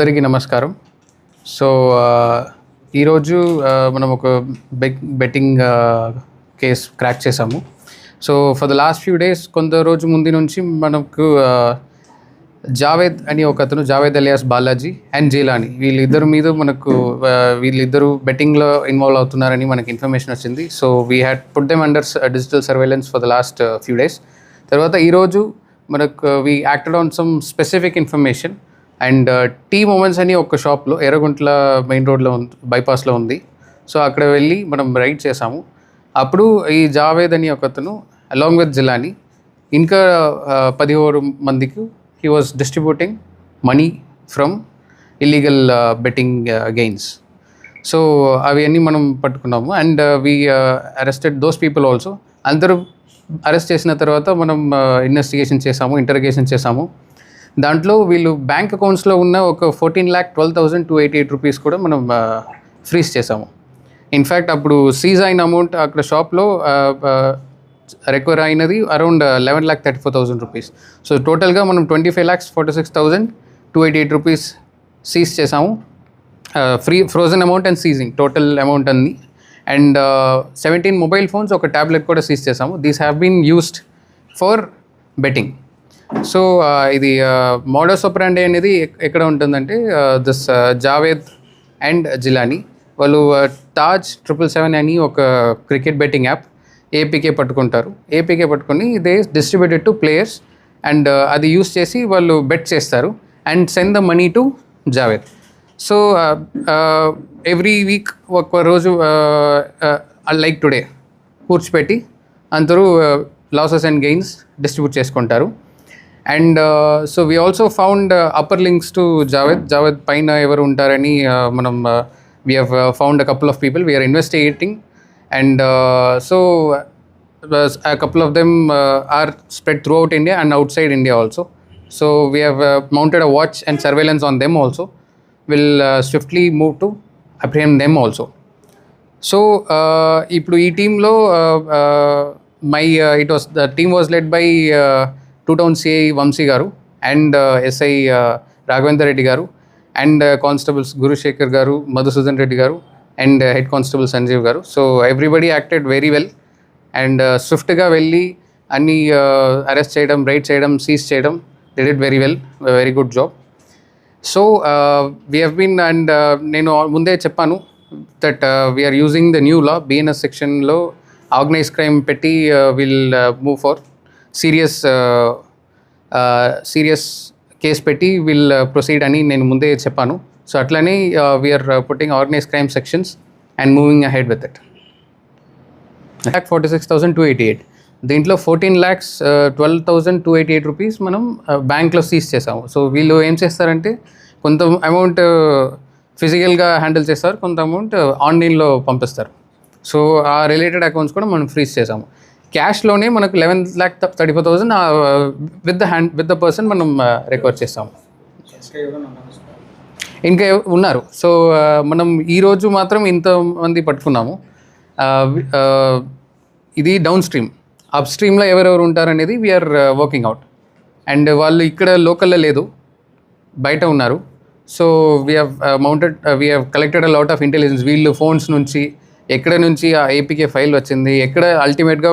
అందరికీ నమస్కారం. సో ఈరోజు మనం ఒక బెట్టింగ్ కేస్ క్రాక్ చేసాము. So for the last few days కొంత రోజు ముందు నుంచి మనకు జావేద్ అని ఒక అతను, జావేద్ అలియాస్ బాలాజీ అండ్ జీలాని, వీళ్ళిద్దరూ బెట్టింగ్లో ఇన్వాల్వ్ అవుతున్నారని మనకి ఇన్ఫర్మేషన్ వచ్చింది. So we had put them under digital surveillance for the last few days. తర్వాత ఈరోజు మనకు we acted on some specific information and T moments అని ఒక షాప్లో ఎర్రగుంట్ల మెయిన్ రోడ్లో బైపాస్లో ఉంది. సో అక్కడ వెళ్ళి మనం రైడ్ చేసాము. అప్పుడు ఈ జావేద్ అని ఒక అతను అలాంగ్ విత్ జిలాని ఇంకా 17 మందికి he was distributing money from illegal betting gains. So అవన్నీ మనం పట్టుకున్నాము and we arrested those people also. అందరూ అరెస్ట్ చేసిన తర్వాత మనం ఇన్వెస్టిగేషన్ చేసాము, ఇంటర్గేషన్ చేసాము. దాంట్లో వీళ్ళు బ్యాంక్ అకౌంట్స్లో ఉన్న ఒక 14,12,288 రూపీస్ కూడా మనం ఫ్రీజ్ చేసాము. ఇన్ఫ్యాక్ట్ అప్పుడు సీజ్ అయిన అమౌంట్ అక్కడ షాప్లో రికవర్ అయినది అరౌండ్ 11,34,000 రూపీస్. సో టోటల్గా మనం 25,46,288 రూపీస్ సీజ్ చేసాము. Frozen amount and seizing total amount అన్ని. అండ్ 17 మొబైల్ ఫోన్స్, ఒక ట్యాబ్లెట్ కూడా సీజ్ చేసాము. These have been used for betting. So ఇది మోడస్ ఆపరాండి అనేది ఎక్కడ ఉంటుందంటే దిస్ జావేద్ అండ్ జిలాని వాళ్ళు తాజ్ 777 అని ఒక క్రికెట్ బెట్టింగ్ యాప్ ఏపీకే పట్టుకుంటారు. ఏపీకే పట్టుకొని they distributed to players and అది యూస్ చేసి వాళ్ళు బెట్ చేస్తారు and send the money to Javed. So every week ఒక రోజు లైక్ టుడే కూర్చిపెట్టి అందరూ లాసెస్ అండ్ గెయిన్స్ డిస్ట్రిబ్యూట్ చేసుకుంటారు. And so we also found upper links to Javed పైన ఎవరు ఉంటారని మనం we have found a couple of people. We're investigating and so a couple of them are spread throughout India and outside India also. So we have mounted a watch and surveillance on them also. We'll swiftly move to apprehend them also. So ఇప్పుడు ఈ టీంలో the team was led by 2 Town CI Vamsi గారు and SI Raghavender Reddy గారు and constables Gurushekar గారు, మధుసూదన్ రెడ్డి గారు and head constable Sanjeev గారు. So everybody acted very well and స్విఫ్ట్గా వెళ్ళి అన్ని అరెస్ట్ చేయడం, రైడ్ చేయడం, సీజ్ చేయడం. They did very well, very good job. So we have been and నేను ముందే చెప్పాను that we are using the new law, BNS సెక్షన్లో ఆర్గనైజ్ క్రైమ్ పెట్టి will move for serious case పెట్టి విల్ ప్రొసీడ్ అని నేను ముందే చెప్పాను. సో అట్లనే we are putting organise crime sections and moving ahead with it. 46,288 దీంట్లో 14,12,288 రూపీస్ మనం బ్యాంక్లో సీజ్ చేసాము. సో వీళ్ళు ఏం చేస్తారంటే కొంత అమౌంట్ ఫిజికల్గా హ్యాండిల్ చేస్తారు, కొంత అమౌంట్ ఆన్లైన్లో పంపిస్తారు. సో ఆ రిలేటెడ్ అకౌంట్స్ కూడా మనం ఫ్రీజ్ చేసాము. క్యాష్లోనే మనకు 11,34,000 విత్ ద పర్సన్ మనం రికవర్ చేస్తాము. ఇంకా ఉన్నారు. సో మనం ఈరోజు మాత్రం ఇంతమంది పట్టుకున్నాము. ఇది డౌన్ స్ట్రీమ్. అప్ స్ట్రీమ్లో ఎవరెవరు ఉంటారనేది వీఆర్ వర్కింగ్ అవుట్. అండ్ వాళ్ళు ఇక్కడ లోకల్లో లేదు, బయట ఉన్నారు. So we have collected a lot of intelligence. వీళ్ళు ఫోన్స్ నుంచి ఎక్కడ నుంచి ఆ ఏపీకే ఫైల్ వచ్చింది, ఎక్కడ అల్టిమేట్గా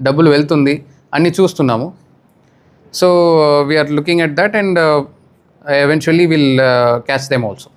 డబ్బులు వెళ్తుంది అన్నీ చూస్తున్నాము. So we're looking at that and eventually we'll catch them also.